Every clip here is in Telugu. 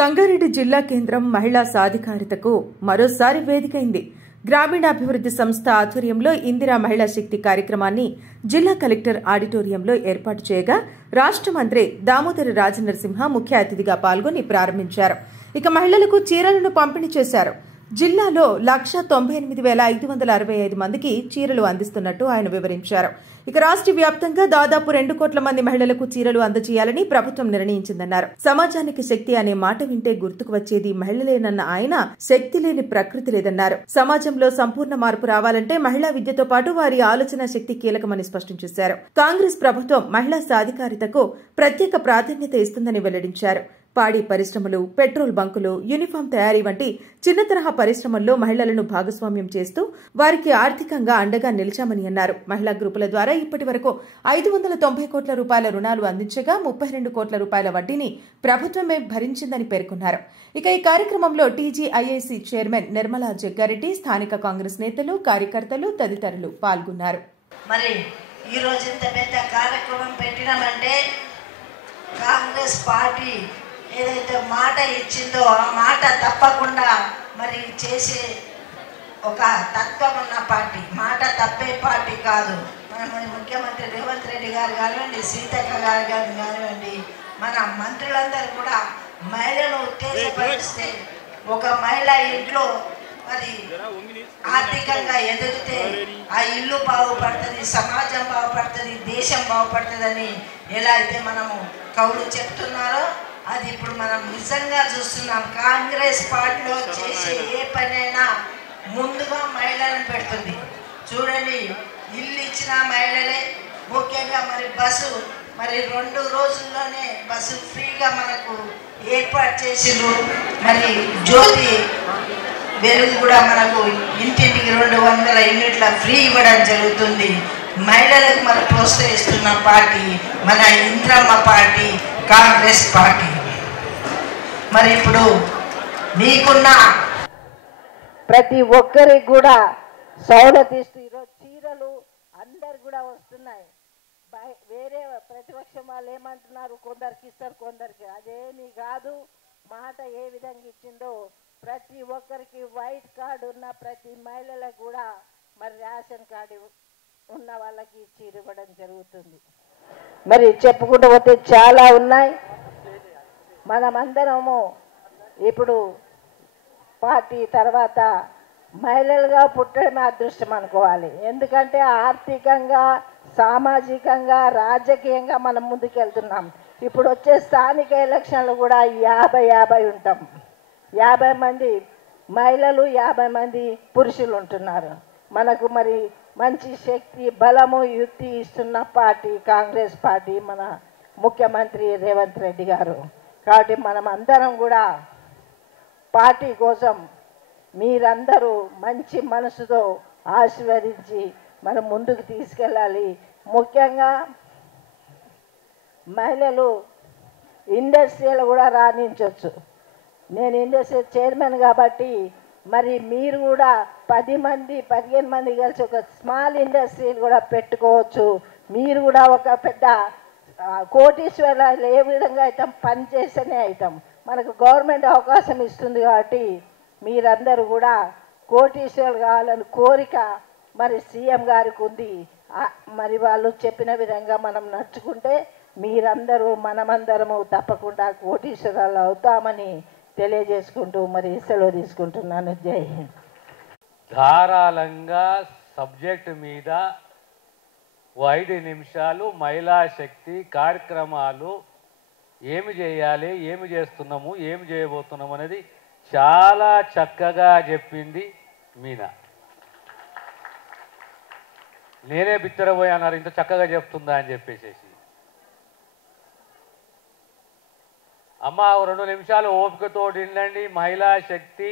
సంగారెడ్డి జిల్లా కేంద్రం మహిళా సాధికారితకు మరోసారి వేదికైంది. గ్రామీణాభివృద్ధి సంస్థ ఆధ్వర్యంలో ఇందిరా మహిళా శక్తి కార్యక్రమాన్ని జిల్లా కలెక్టర్ ఆడిటోరియంలో ఏర్పాటు చేయగా రాష్ట్ర మంత్రి దామోదర రాజనరసింహ ముఖ్య అతిథిగా పాల్గొని ప్రారంభించారు. ఇక మహిళలకు చీరలను పంపిణీ చేశారు. జిల్లాలో 198,565 మందికి చీరలు అందిస్తున్నట్టు ఆయన వివరించారు. ఇక రాష్ట్ర వ్యాప్తంగా దాదాపు 2 కోట్ల మంది మహిళలకు చీరలు అందజేయాలని ప్రభుత్వం నిర్ణయించిందన్నారు. సమాజానికి శక్తి అనే మాట వింటే గుర్తుకు వచ్చేది మహిళలేనన్న ఆయన శక్తి లేని ప్రకృతి లేదన్నారు. సమాజంలో సంపూర్ణ మార్పు రావాలంటే మహిళా విద్యతో పాటు వారి ఆలోచన శక్తి కీలకమని స్పష్టం చేశారు. కాంగ్రెస్ ప్రభుత్వం మహిళా సాధికారితకు ప్రత్యేక ప్రాధాన్యత ఇస్తుందని వెల్లడించారు. పాడి పరిశ్రమలు, పెట్రోల్ బంకులు, యూనిఫామ్ తయారీ వంటి చిన్న తరహా పరిశ్రమల్లో మహిళలను భాగస్వామ్యం చేస్తూ వారికి ఆర్థికంగా అండగా నిలిచామని అన్నారు. మహిళా గ్రూపుల ద్వారా ఇప్పటి వరకు 590 కోట్ల రూపాయల రుణాలు అందించగా 32 కోట్ల రూపాయల వడ్డీని ప్రభుత్వమే భరించిందని పేర్కొన్నారు. ఇక ఈ కార్యక్రమంలో టీజీఐఐసీ చైర్మన్ నిర్మలా జగ్గారెడ్డి, స్థానిక కాంగ్రెస్ నేతలు, కార్యకర్తలు తదితరులు పాల్గొన్నారు. మరి ఈ రోజు ఇంత పెద్ద కార్యక్రమం పెట్టినామంటే కాంగ్రెస్ పార్టీ ఏదైతే మాట ఇచ్చిందో ఆ మాట తప్పకుండా మరి చేసే ఒక తత్వం ఉన్న పార్టీ, మాట తప్పే పార్టీ కాదు. మన ముఖ్యమంత్రి రేవంత్ రెడ్డి గారు కానివ్వండి, సీతక్క గారు కానివ్వండి, మన మంత్రులందరూ కూడా మహిళను ఉత్తేజపరిస్తే ఒక మహిళ ఇంట్లో మరి ఆర్థికంగా ఎదిగితే ఆ ఇల్లు బాగుపడుతుంది, సమాజం బాగుపడుతుంది, దేశం బాగుపడుతుందని ఎలా అయితే మనము కవులు చెప్తున్నారో అది ఇప్పుడు మనం నిజంగా చూస్తున్నాం. కాంగ్రెస్ పార్టీలో చేసే ఏ పనైనా ముందుగా మహిళలను పెడుతుంది. చూడండి, ఇల్లు ఇచ్చిన మహిళలే, ముఖ్యంగా మరి బస్సు మరి 2 రోజుల్లోనే బస్సు ఫ్రీగా మనకు ఏర్పాటు చేసిండ్రు. మరి జ్యోతి వెలుగు కూడా మనకు ఇంటింటికి 200 యూనిట్ల ఫ్రీ ఇవ్వడం జరుగుతుంది. మహిళలకు మరి ప్రోత్సహిస్తున్న పార్టీ మన ఇంద్రమ్మ పార్టీ, కాంగ్రెస్ పార్టీ. మరి ఇప్పుడు మీకున్న ప్రతి ఒక్కరికి కూడా సౌలత్ ఇస్తూ ఈరోజు చీరలు అందరు కూడా వస్తున్నాయి. వేరే ప్రతిపక్షం వాళ్ళు ఏమంటున్నారు, కొందరికి ఇస్తారు కొందరికి, అదేమీ కాదు. మాట ఏ విధంగా ఇచ్చిందో ప్రతి ఒక్కరికి వైట్ కార్డు ఉన్న ప్రతి మహిళలకు కూడా మరి రేషన్ కార్డు ఉన్న వాళ్ళకి చీర ఇవ్వడం జరుగుతుంది. మరి చెప్పుకుంటూ పోతే చాలా ఉన్నాయి. మనమందరము ఇప్పుడు పార్టీ తర్వాత మహిళలుగా పుట్టడమే అదృష్టం అనుకోవాలి. ఎందుకంటే ఆర్థికంగా, సామాజికంగా, రాజకీయంగా మనం ముందుకెళ్తున్నాం. ఇప్పుడు వచ్చే స్థానిక ఎలక్షన్లు కూడా 50-50 ఉంటాం. 50 మంది మహిళలు, 50 మంది పురుషులు ఉంటున్నారు. మనకు మరి మంచి శక్తి, బలము, యుక్తి ఇస్తున్న పార్టీ కాంగ్రెస్ పార్టీ, మన ముఖ్యమంత్రి రేవంత్ రెడ్డి గారు. కాబట్టి మనం అందరం కూడా పార్టీ కోసం మీరందరూ మంచి మనసుతో ఆశీర్వదించి మనం ముందుకు తీసుకెళ్ళాలి. ముఖ్యంగా మహిళలు ఇండస్ట్రీలో కూడా రాణించవచ్చు. నేను ఇండస్ట్రీ చైర్మన్ కాబట్టి మరి మీరు కూడా 10 మంది 15 మంది కలిసి ఒక స్మాల్ ఇండస్ట్రీలు కూడా పెట్టుకోవచ్చు. మీరు కూడా ఒక పెద్ద కోటీశ్వరాలు ఏ విధంగా అయితే పని చేస్తేనే అవుతాం. మనకు గవర్నమెంట్ అవకాశం ఇస్తుంది కాబట్టి మీరందరూ కూడా కోటీశ్వరులు కావాలని కోరిక మరి సీఎం గారికి ఉంది. మరి వాళ్ళు చెప్పిన విధంగా మనం నడుచుకుంటే మీరందరూ మనమందరము తప్పకుండా కోటీశ్వరాలు అవుతామని తెలియజేసుకుంటూ మరి సెలవు తీసుకుంటున్నాను. జై హింద్. ధారాళంగా సబ్జెక్టు మీద 5 నిమిషాలు మహిళా శక్తి కార్యక్రమాలు ఏమి చేయాలి, ఏమి చేస్తున్నాము, ఏమి చేయబోతున్నాము అనేది చాలా చక్కగా చెప్పింది మీనా. నేనే బిత్తరపోయాన్నారు ఇంత చక్కగా చెప్తుందా అని చెప్పేసి. అమ్మ 2 నిమిషాలు ఓపికతో వినండి. మహిళా శక్తి,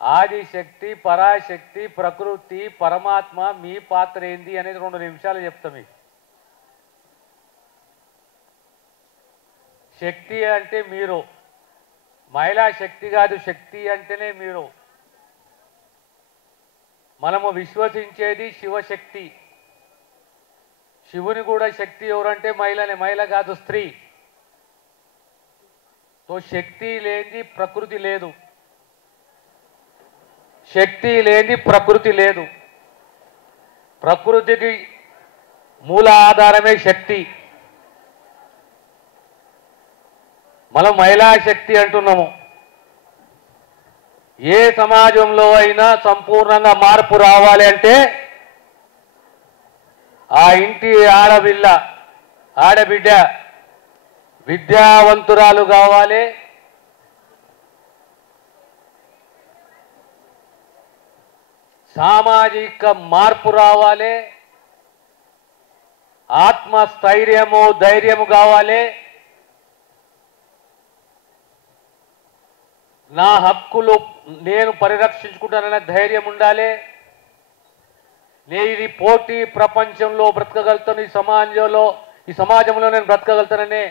ఆదిశక్తి, పరాశక్తి, ప్రకృతి, పరమాత్మ, మీ పాత్ర ఏంది అనేది 2 నిమిషాలు చెప్తా మీకు. శక్తి అంటే మీరు, మహిళా శక్తి కాదు, శక్తి అంటేనే మీరు. మనము విశ్వసించేది శివశక్తి. శివుని కూడా శక్తి ఎవరంటే మహిళనే, మహిళ కాదు స్త్రీ. తో శక్తి లేనిది ప్రకృతి లేదు, శక్తి లేనిది ప్రకృతి లేదు. ప్రకృతికి మూల ఆధారమే శక్తి. మనం మహిళా శక్తి అంటున్నాము. ఏ సమాజంలో అయినా సంపూర్ణంగా మార్పు రావాలి అంటే ఆ ఇంటి ఆడబిడ్డ విద్యావంతురాలు కావాలి, సామాజిక మార్పు రావాలి, ఆత్మస్థైర్యము ధైర్యము కావాలి, నా హక్కులు నేను పరిరక్షించుకుంటానన్న ధైర్యం ఉండాలి, నేను ఇది పోటీ ప్రపంచంలో బ్రతకగలుగుతాను, ఈ సమాజంలో నేను బ్రతకగలుగుతాననే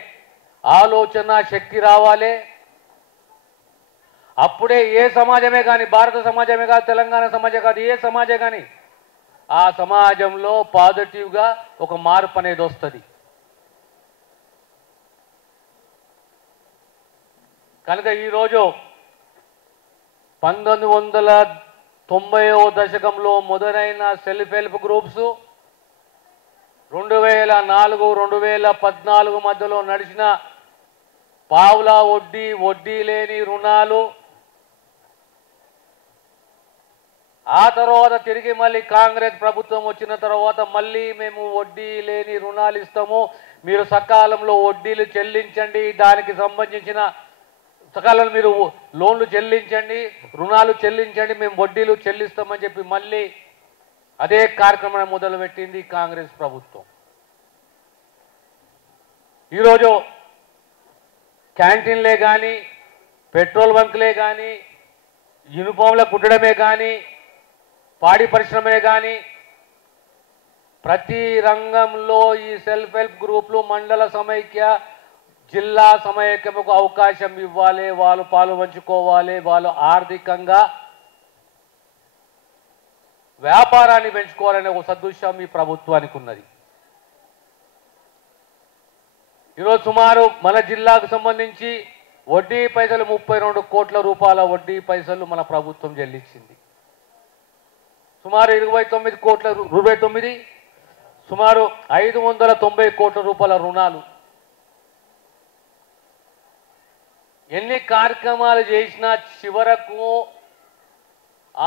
ఆలోచన శక్తి రావాలి. అప్పుడే ఏ సమాజమే కానీ, భారత సమాజమే కాదు, తెలంగాణ సమాజమే కాదు, ఏ సమాజమే కానీ ఆ సమాజంలో పాజిటివ్గా ఒక మార్పు అనేది వస్తుంది. కనుక ఈరోజు 1990వ దశకంలో మొదలైన సెల్ఫ్ హెల్ప్ గ్రూప్స్ 2004-2014 మధ్యలో నడిచిన పావులా వడ్డీ లేని రుణాలు, ఆ తర్వాత తిరిగి మళ్ళీ కాంగ్రెస్ ప్రభుత్వం వచ్చిన తర్వాత మళ్ళీ మేము వడ్డీ లేని రుణాలు ఇస్తాము, మీరు సకాలంలో వడ్డీలు చెల్లించండి, దానికి సంబంధించిన సకాలంలో మీరు లోన్లు చెల్లించండి, రుణాలు చెల్లించండి, మేము వడ్డీలు చెల్లిస్తామని చెప్పి మళ్ళీ అదే కార్యక్రమాన్ని మొదలుపెట్టింది కాంగ్రెస్ ప్రభుత్వం. ఈరోజు క్యాంటీన్లే కానీ, పెట్రోల్ బంకులే కానీ, యూనిఫామ్ల కుట్టడమే కానీ, పాడి పరిశ్రమే కానీ, ప్రతి రంగంలో ఈ సెల్ఫ్ హెల్ప్ గ్రూపులు, మండల సమైక్య, జిల్లా సమైక్యకు అవకాశం ఇవ్వాలి, వాళ్ళు పాలు పంచుకోవాలి, వాళ్ళు ఆర్థికంగా వ్యాపారాన్ని పెంచుకోవాలనే ఒక సదుద్దేశం ఈ ప్రభుత్వానికి ఉన్నది. ఈరోజు సుమారు మన జిల్లాకు సంబంధించి వడ్డీ పైసలు 32 కోట్ల రూపాయల వడ్డీ పైసలు మన ప్రభుత్వం చెల్లించింది. సుమారు 29 కోట్ల సుమారు 590 కోట్ల రూపాయల రుణాలు. ఎన్ని కార్యక్రమాలు చేసినా చివరకు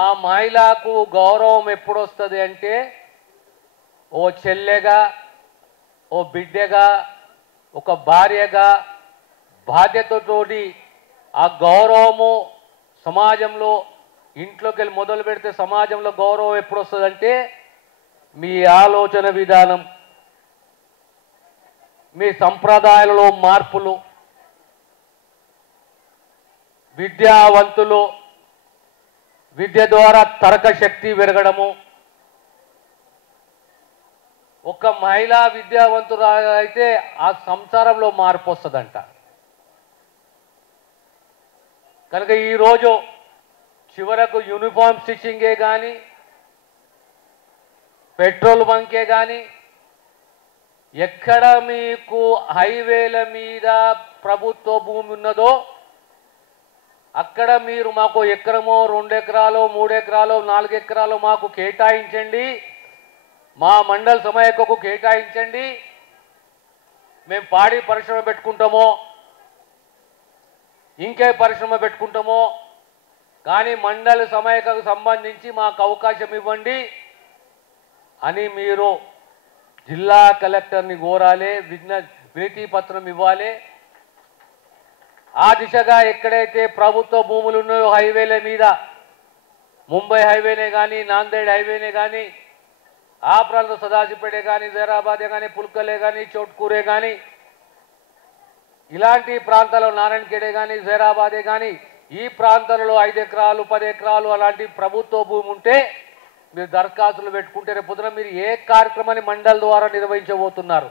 ఆ మహిళకు గౌరవం ఎప్పుడు వస్తుంది అంటే ఓ చెల్లెగా, ఓ బిడ్డగా, ఒక భార్యగా బాధ్యతతోటి ఆ గౌరవము సమాజంలో ఇంట్లోకి వెళ్ళి మొదలు పెడితే సమాజంలో గౌరవం ఎప్పుడు వస్తుందంటే మీ ఆలోచన విధానం, మీ సంప్రదాయాలలో మార్పులు, విద్యావంతులు, విద్య ద్వారా తర్క శక్తి పెరగడము. ఒక మహిళా విద్యావంతులు అయితే ఆ సంసారంలో మార్పు వస్తుందంట. కనుక ఈరోజు చివరకు యూనిఫామ్ స్టిచ్చింగే కానీ, పెట్రోల్ బంకే కానీ, ఎక్కడ మీకు హైవేల మీద ప్రభుత్వ భూమి ఉన్నదో అక్కడ మీరు మాకు ఎకరమో 2 ఎకరాలు 3 ఎకరాలు 4 ఎకరాలు మాకు కేటాయించండి, మా మండల సమైక్యకు కేటాయించండి, మేము పాడి పరిశ్రమ పెట్టుకుంటామో ఇంకే పరిశ్రమ పెట్టుకుంటామో కానీ మండల సమైక్యకు సంబంధించి మాకు అవకాశం ఇవ్వండి అని మీరు జిల్లా కలెక్టర్ని కోరాలి, వినతి పత్రం ఇవ్వాలి. ఆ దిశగా ఎక్కడైతే ప్రభుత్వ భూములు ఉన్నాయో హైవేల మీద, ముంబై హైవేనే కానీ, నాందేడ్ హైవేనే కానీ, ఆ ప్రాంతం సదాశివపేట కానీ, జైరాబాదే కానీ, పుల్కలే కానీ, చోట్కూరే కానీ, ఇలాంటి ప్రాంతాల్లో నారాయణఖేడే కానీ, జైరాబాదే కానీ, ఈ ప్రాంతాలలో 5 ఎకరాలు 10 ఎకరాలు అలాంటి ప్రభుత్వ భూమి ఉంటే మీరు దరఖాస్తులు పెట్టుకుంటే రేపు పొద్దున మీరు ఏ కార్యక్రమాన్ని మండలి ద్వారా నిర్వహించబోతున్నారు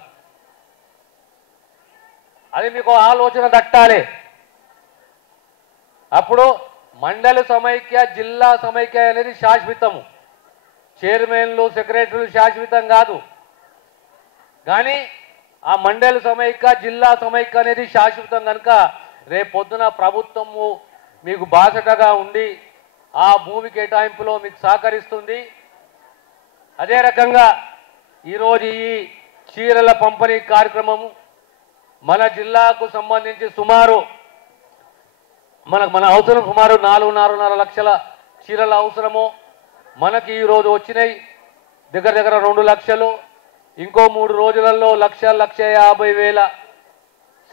అది మీకు ఆలోచన దట్టాలి. అప్పుడు మండల సమైక్య, జిల్లా సమైక్య అనేది శాశ్వతము. చైర్మన్లు, సెక్రటరీలు శాశ్వతం కాదు, కానీ ఆ మండల సమైక్య, జిల్లా సమైక్య అనేది శాశ్వతం. కనుక రేపొద్దున ప్రభుత్వము మీకు బాసటగా ఉండి ఆ భూమి కేటాయింపులో మీకు సహకరిస్తుంది. అదే రకంగా ఈరోజు ఈ చీరల పంపిణీ కార్యక్రమము మన జిల్లాకు సంబంధించి సుమారు మన అవసరం సుమారు 4.5 లక్షల చీరల అవసరము మనకి ఈరోజు వచ్చినాయి. దగ్గర 2 లక్షలు. ఇంకో 3 రోజులలో 1,50,000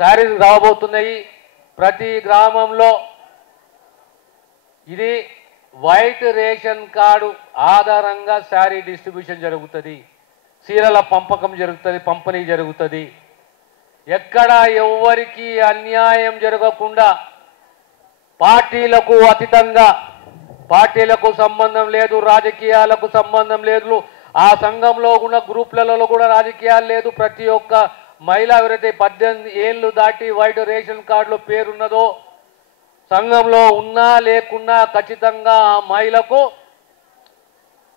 శారీస్ రాబోతున్నాయి. ప్రతి గ్రామంలో ఇది వైట్ రేషన్ కార్డు ఆధారంగా శారీ డిస్ట్రిబ్యూషన్ జరుగుతుంది, చీరల పంపకం జరుగుతుంది, పంపిణీ జరుగుతుంది. ఎక్కడ ఎవ్వరికి అన్యాయం జరగకుండా పార్టీలకు అతీతంగా, పార్టీలకు సంబంధం లేదు, రాజకీయాలకు సంబంధం లేదు, ఆ సంఘంలో ఉన్న గ్రూపులలో కూడా రాజకీయాలు లేదు. ప్రతి ఒక్క మహిళ ఎవరైతే 18 ఏళ్ళు దాటి వైట్ రేషన్ కార్డులో పేరున్నదో సంఘంలో ఉన్నా లేకున్నా ఖచ్చితంగా ఆ మహిళకు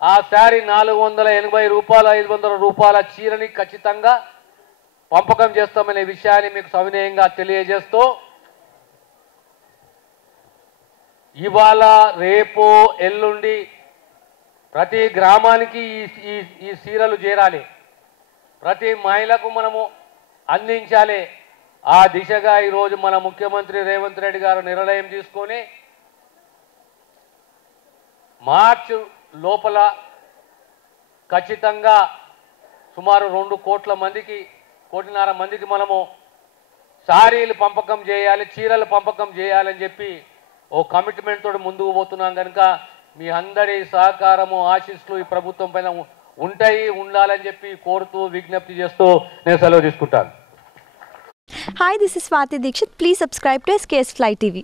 ఆ శారీ 480 రూపాయలు 500 రూపాయల చీరని ఖచ్చితంగా పంపకం చేస్తామనే విషయాన్ని మీకు సవినయంగా తెలియజేస్తూ, ఇవాళ రేపు ఎల్లుండి ప్రతి గ్రామానికి ఈ చీరలు చేరాలి, ప్రతి మహిళకు మనము అందించాలి. ఆ దిశగా ఈరోజు మన ముఖ్యమంత్రి రేవంత్ రెడ్డి గారు నిర్ణయం తీసుకొని మార్చి లోపల ఖచ్చితంగా సుమారు 2 కోట్ల మందికి 1.5 మందికి మనము శారీలు పంపకం చేయాలి, చీరలు పంపకం చేయాలని చెప్పి ఓ కమిట్మెంట్ తోటి ముందుకు పోతున్నాం. కనుక మీ అందరి సహకారము ఆశీస్సులు ఈ ప్రభుత్వం పైన ఉంటాయి, ఉండాలని చెప్పి కోరుతూ విజ్ఞప్తి చేస్తూ నేను సెలవు తీసుకుంటాను. Hi, this is Swati Dikshit. Please subscribe to SKS Fly TV.